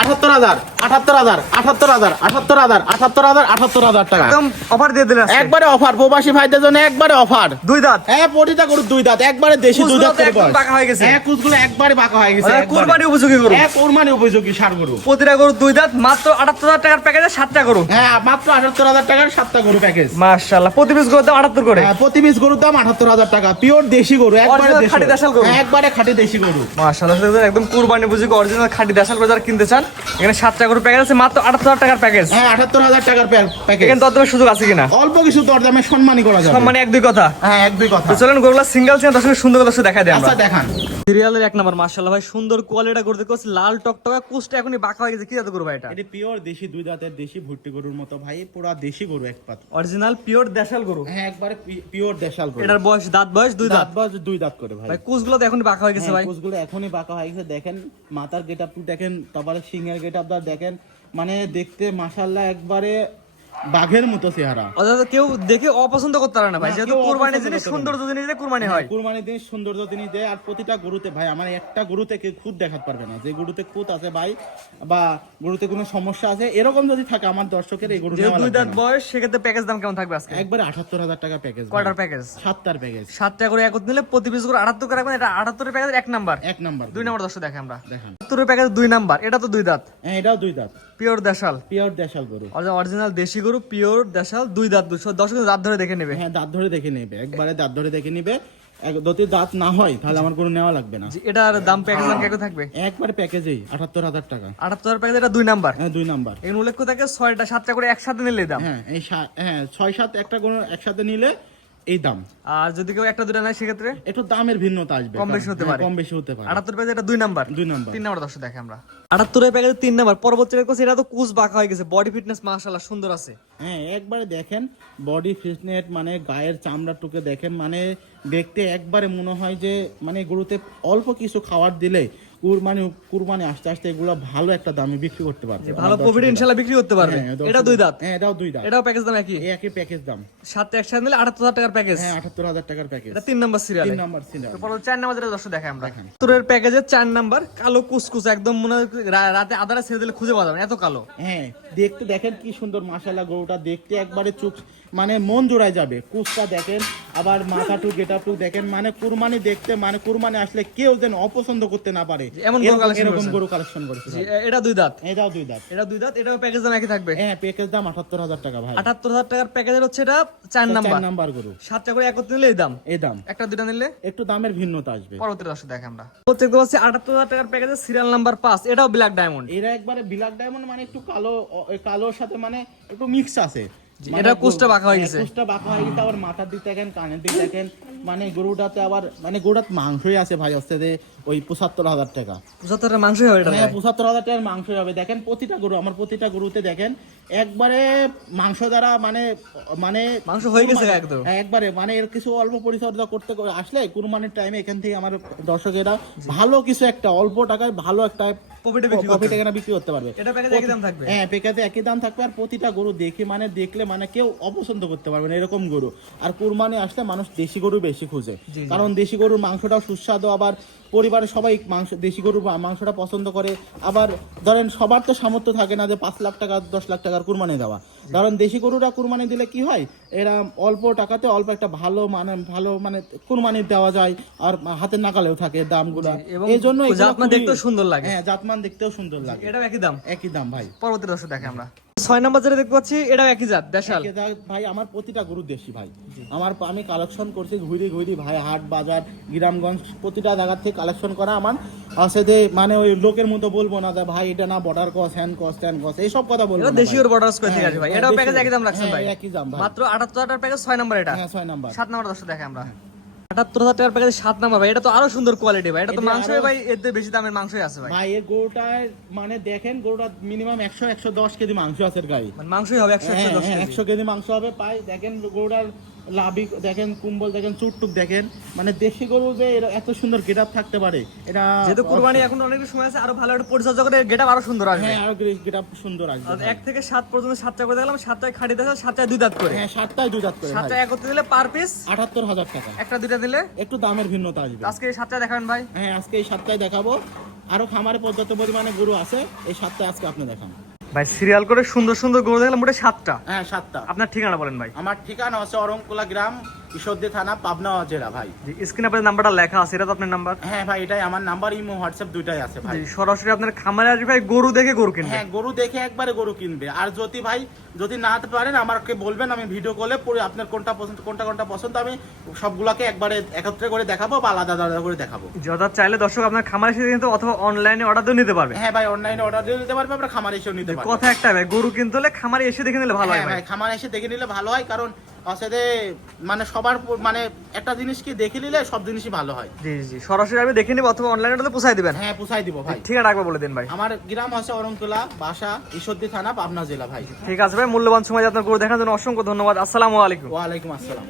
78,000 78,000 78,000 78,000 78,000 78,000 টাকা একদম অফার দিয়ে দিলেন আজকে। একবারে অফার, প্রবাসী ভাইদের জন্য একবারে অফার। দুই দাঁত, হ্যাঁ প্রতিটা গরু দুই দাঁত, একবারে দেশি দুই দাঁত করে একদম বয়স। পাকা হয়ে গেছে। হ্যাঁ কুচগুলো একবারে পাকা হয়ে গেছে, একবারে। কুরবানি উপযোগী গরু, হ্যাঁ কুরবানি উপযোগী ষাঁড় গরু। প্রতিটা গরু দুই দাঁত, মাত্র 78,000 টাকার প্যাকেজে 7টা গরু। হ্যাঁ মাত্র 78,000 টাকার 7টা গরু প্যাকেজ। মাশাআল্লাহ, প্রতি পিস গরুর দাম 78 করে। হ্যাঁ প্রতি পিস গরুর দাম 78,000 টাকা, পিওর দেশি গরু, একবারে Original দেশি খাঁটি দেশাল গরু। হ্যাঁ, একবারে খাঁটি দেশি গরু। মাশাআল্লাহ, একদম কুরবানি উপযোগী অরিজিনাল খাঁটি দেশাল গরু যারা কিনতে চান, এখানে 7টা গরু প্যাকেজ আছে, মাত্র 78,000 টাকার প্যাকেজ। হ্যাঁ 78,000 টাকার প্যাকেজ। এখানে দরদামের সুযোগ আছে কিনা? অল্প কিছু দরদামে সম্মানই করা যাবে। মানে এক দুই কথা। হ্যাঁ এক দুই কথা। তো চলেন গরুগুলো সিঙ্গেল সিঙ্গেল দর্শক সুন্দর করে দর্শক দেখাই দেন আমরা। আচ্ছা দেখান। সিরিয়ালের এক নাম্বার মাশাআল্লাহ ভাই, সুন্দর কোয়ালিটি গরু দেখতে পাচ্ছি, লাল টকটকা কুচটা এখনই বাঁকা হয়ে গেছে। কি জাতের গরু ভাই এটা? এটা পিওর দেশি দুই দাঁতের দেশি ভুট্টি গরুর মতো ভাই, পুরা দেশি গরু এক পাত। অরিজিনাল পিওর দেশাল গরু। হ্যাঁ একবারে পিওর দেশাল গরু। এটার বয়স দাঁত বয়স দুই দাঁত। দাঁত বাজ দুই দাঁত করে ভাই। ভাই কুচগুলো তো এখনই বাঁকা হয়ে গেছে ভাই। কোষগুলো এখনই বাঁকা হয়ে গেছে, দেখেন মাথার গেটআপ দেখেন, তারপরে সিংহের গেটআপ দেখেন, মানে দেখতে মাশাআল্লাহ একবারে বাঘের মতো চেহারা। অর্থাৎ কেউ দেখে অপছন্দ করতে পারে না ভাই, না, যেহেতু কেউ কুরবানির অপছন্দ জিনিস করতে সৌন্দর্য জিনিস দিয়ে কুরবানি হয়। কুরবানির দিন সৌন্দর্য তিনি দেয়। আর প্রতিটা গরুতে ভাই, আমার একটা গরুতে কেউ খুদ দেখাতে পারবে না যে গরুতে খুদ আছে ভাই, বা গরুতে কোনো সমস্যা আছে, এরকম যদি থাকে আমার দর্শকের এই গরু যেহেতু নেওয়া দুই লাগবে দাঁত না। বয়স, সেক্ষেত্রে প্যাকেজ দাম কেমন থাকবে আজকে? একবারে 78,000 টাকা প্যাকেজ। কয়টার প্যাকেজ? 7টার প্যাকেজ। 7টা করে একত্র নিলে প্রতি পিস করে 78 করে রাখবেন। এটা 78 এর প্যাকেজ এক নাম্বার। এক নাম্বার। দুই নাম্বার দর্শক দেখে আমরা দেখেন 78 এর প্যাকেজ দুই নাম্বার। এটা তো দুই দাঁত, হ্যাঁ এটাও দুই দাঁত, পিওর দেশাল, পিওর দেশাল গরু। অরিজিনাল দেশি গরু, পিওর দেশাল, দুই দাঁত। দর্শক দাঁত ধরে দেখে নেবে। হ্যাঁ দাঁত ধরে দেখে নেবে, একবারে দাঁত ধরে দেখে নিবে। যদি দাঁত না হয় তাহলে আমার কোনো নেওয়া লাগবে না। এটার দাম প্যাকেজ দাম কেমন থাকবে? একবারে প্যাকেজেই 78,000 টাকা। 78 প্যাকেজ, এটা দুই নাম্বার। হ্যাঁ দুই নাম্বার। এখানে উল্লেখ থাকে 6টা 7টা করে একসাথে নিলে দাম। হ্যাঁ এই হ্যাঁ 6-7 একটা কোনো একসাথে নিলে এই দাম। আর যদি কেউ একটা দুটা নেয় সেক্ষেত্রে একটু দামের ভিন্নতা আসবে, কম বেশি হতে হ্যাঁ, পারে। কম বেশি হতে পারে। 78 প্যাকেজ এটা দুই নাম্বার। দুই নাম্বার। তিন নাম্বার দর্শক দেখে আমরা 78 এর প্যাকেজ তিন নাম্বার। পরবর্তী কোর্স এটা তো কুচ বাঁকা হয়ে গেছে, বডি ফিটনেস মাশাআল্লাহ সুন্দর আছে। হ্যাঁ একবারে দেখেন বডি ফিটনেস, মানে গায়ের চামড়া টুকে দেখেন, মানে দেখতে একবারে মনে হয় যে মানে গরুতে অল্প কিছু খাবার দিলে কুরবানি আস্তে আস্তে এগুলো ভালো একটা দামে বিক্রি করতে পারবে, ভালো প্রফিট ইনশাআল্লাহ বিক্রি করতে পারবে। এটা দুই দাঁত। হ্যাঁ এটাও দুই দাঁত। এটাও প্যাকেজ দাম একই, একই প্যাকেজ দাম। সাথে একসাথে নিলে 78,000 টাকার প্যাকেজ। হ্যাঁ 78,000 টাকার প্যাকেজ। এটা তিন নাম্বার সিরিয়াল। তিন নাম্বার সিরিয়াল। তারপর 4 নাম্বার যেটা দর্শক দেখে আমরা 78 এর প্যাকেজে 4 নাম্বার, কালো কুচকুচ একদম মনে হয় রাতে আধারে ছেড়ে দিলে খুঁজে পাওয়া যাবে না, এত কালো। হ্যাঁ দেখতে দেখেন কি সুন্দর মাশাআল্লাহ, গরুটা দেখতে একবারে চুপ, মানে মন জোড়ায় যাবে। কুচটা দেখেন, আবার মাথাটু গেটাটু দেখেন, মানে কুরবানি দেখতে, মানে কুরবানি আসলে কেউ যেন অপছন্দ করতে না পারে এরকম গরু কালেকশন করেছে। এটা দুই দাঁত। এটাও দুই দাঁত। এটা দুই দাঁত। এটাও প্যাকেজ দাম একই থাকবে। হ্যাঁ প্যাকেজ দাম 78,000 টাকা ভাই। 78,000 টাকার প্যাকেজের হচ্ছে এটা 4 নাম্বার। 4 নাম্বার গরু। 7টা করে একত্রে নিলে এই দাম। এই দাম। একটা দুইটা নিলে একটু দামের ভিন্নতা আসবে। পরবর্তী দর্শক দেখে আমরা হচ্ছে দেখতে পাচ্ছি 78,000 টাকার প্যাকেজে সিরিয়াল নাম্বার 5। এটাও ব্ল্যাক ডায়মন্ড। এরা একবারে ব্ল্যাক ডায়মন্ড, মানে একটু কালোর সাথে মানে একটু মিক্স আছে। এটা কুচটা বাঁকা হয়ে গেছে। কুচটা বাঁকা হয়ে গেছে, আবার মাথার দিক দেখেন, কানের দিক দেখেন, মানে গরুটাতে আবার মানে গরুটাতে মাংসই আছে ভাই, হচ্ছে যে ওই 75,000 টাকা। 75 মাংসই হবে এটা। হ্যাঁ 75,000 টাকার মাংসই হবে। দেখেন প্রতিটা গরু, আমার প্রতিটা গরুতে দেখেন একবারে মাংস দ্বারা মানে মানে মাংস হয়ে গেছে একদম। একবারে মানে এর কিছু অল্প পরিচর্যা করতে আসলে কুরবানির টাইমে এখান থেকে আমার দর্শকেরা ভালো কিছু একটা অল্প টাকায় ভালো একটা প্রফিট এখানে বিক্রি করতে পারবে। এটা প্যাকেজে একই দাম থাকবে। হ্যাঁ প্যাকেজে একই দাম থাকবে। আর প্রতিটা গরু দেখলে মানে কেউ অপছন্দ করতে পারবে না এরকম গরু। আর কুরবানি আসলে মানুষ দেশি গরু বেশি খুঁজে, কারণ দেশি গরুর মাংসটাও সুস্বাদু, আবার পরিবারের সবাই দেশি গরুর মাংসটা পছন্দ করে। আবার ধরেন সবার তো সামর্থ্য থাকে না যে 5 লাখ টাকা 10 লাখ টাকার কুরবানি দেওয়া, কারণ দেশি গরুরা কুরবানি দিলে কি হয়, এরা অল্প টাকাতে অল্প একটা ভালো মানে কুরবানি দেওয়া যায়, আর হাতের নাগালেও থাকে দামগুলো। এই জন্য জাতমান দেখতেও সুন্দর লাগে। হ্যাঁ জাতমান দেখতেও সুন্দর লাগে। এটাও একই দাম। একই দাম ভাই। পরবর্তী দর্শক দেখে আমরা 6 নাম্বার যেটা দেখতে পাচ্ছি, এটাও একই জাত দেশাল। ভাই আমার প্রতিটা গরু দেশি ভাই। আমি কালেকশন করছি ঘুরি ভাই, হাট বাজার গ্রামগঞ্জ প্রতিটা জায়গা থেকে কালেকশন করা আমার আছে। যে মানে ওই লোকের মতো বলবো না যে ভাই এটা না বর্ডার কস হ্যান্ড কস ট্যান কস এইসব কথা বলবো না। দেশি ওর বর্ডার স্কয়ার থেকে আছে ভাই। এটাও প্যাকেজ একই দাম রাখছেন ভাই। একই দাম ভাই, মাত্র 78,000 টাকার প্যাকেজ 6 নাম্বার। এটা হ্যাঁ 6 নাম্বার। 7 নাম্বার দর্শক দেখে আমরা 78,000 টাকার প্যাকেজ 7 নাম্বার ভাই। এটা তো আরো সুন্দর কোয়ালিটি ভাই। এটা তো মাংসই ভাই, এর বেশি দামের মাংসই আছে ভাই। ভাই এই গরুটায় মানে দেখেন, গরুটা মিনিমাম 100-110 কেজি মাংস আছে গায়ে, মানে মাংসই হবে 100-110 কেজি। 100 কেজি মাংস হবে পাই। দেখেন গরুটার লাভি দেখেন, কুম্বল দেখেন, চুটটুক দেখেন, মানে দেশি গরু যে এত সুন্দর গেটআপ থাকতে পারে এটা যেহেতু কুরবানি এখন অনেক সময় আছে, আরো ভালো একটা পরিচর্যা করে গেটআপ আরো সুন্দর আসবে। হ্যাঁ, আরো গেটআপ সুন্দর আসবে। আর 1 থেকে 7 পর্যন্ত 7টা করে দেখলাম, 7টায় খাঁটি দেখলাম, 7টায় 2 দাঁত করে। হ্যাঁ, 7টায় 2 দাঁত করে। 7টা একত্রে দিলে পার পিস 78,000 টাকা। একটা দুইটা দিলে একটু দামের ভিন্নতা আসবে। আজকে এই 7টা দেখাবেন ভাই? হ্যাঁ, আজকে এই 7টায় দেখাবো। আরো খামারে পর্যাপ্ত পরিমাণে গরু আছে, এই 7টায় আজকে আপনি দেখান ভাই। সিরিয়াল করে সুন্দর সুন্দর গরু দেখলাম, মোটে 7টা। হ্যাঁ, 7টা। আপনার ঠিকানা বলেন ভাই। আমার ঠিকানা হচ্ছে অরংকুলা গ্রাম, ঈশ্বরদী থানা, পাবনা জেলা ভাই। জি, স্ক্রিনে আপনার নাম্বারটা লেখা আছে, এটা তো আপনার নাম্বার? হ্যাঁ ভাই, এটাই আমার নাম্বার, ইমো হোয়াটসঅ্যাপ দুইটাই আছে ভাই। জি, সরাসরি আপনার খামারে আসবে ভাই, গরু দেখে গরু কিনবে। হ্যাঁ, গরু দেখে একবারে গরু কিনবে। আর যদি না পারেন আমাকে বলবেন, আমি ভিডিও কলে পরে আপনার কোনটা পছন্দ আমি সবগুলোকে একবারে একত্রে করে দেখাবো বা আলাদা আলাদা করে দেখাবো। যথা চাইলে দর্শক আপনার খামারে এসে কিন্তু অথবা অনলাইনে অর্ডার দিয়ে নিতে পারবে। হ্যাঁ ভাই, অনলাইনে অর্ডার দিয়ে নিতে পারবে, আমরা খামারে এসেও নিতে পারবো। কথা একটা ভাই, গরু কিনতে হলে খামারে এসে দেখে নিলে ভালো হয় হ্যাঁ ভাই। ভাই, খামারে এসে দেখে নিলে ভালো হয়, কারণ আসলে মানে সবার মানে একটা জিনিস কি দেখে নিলে সব জিনিসই ভালো হয়। জি জি, সরাসরি আমি দেখে নিব অথবা অনলাইনে অর্ডার পৌঁছায় দিবেন। হ্যাঁ, পৌঁছাই দিব ভাই। ঠিকানা একবার বলে দিন ভাই। আমার গ্রাম হচ্ছে অরংকুলা, বাসা ঈশ্বরদী থানা, পাবনা জেলা ভাই। ঠিক আছে ভাই, মূল্যবান সময় আপনার গরু দেখার জন্য অসংখ্য ধন্যবাদ। আসসালামু আলাইকুম। ওয়ালাইকুম আসসালাম।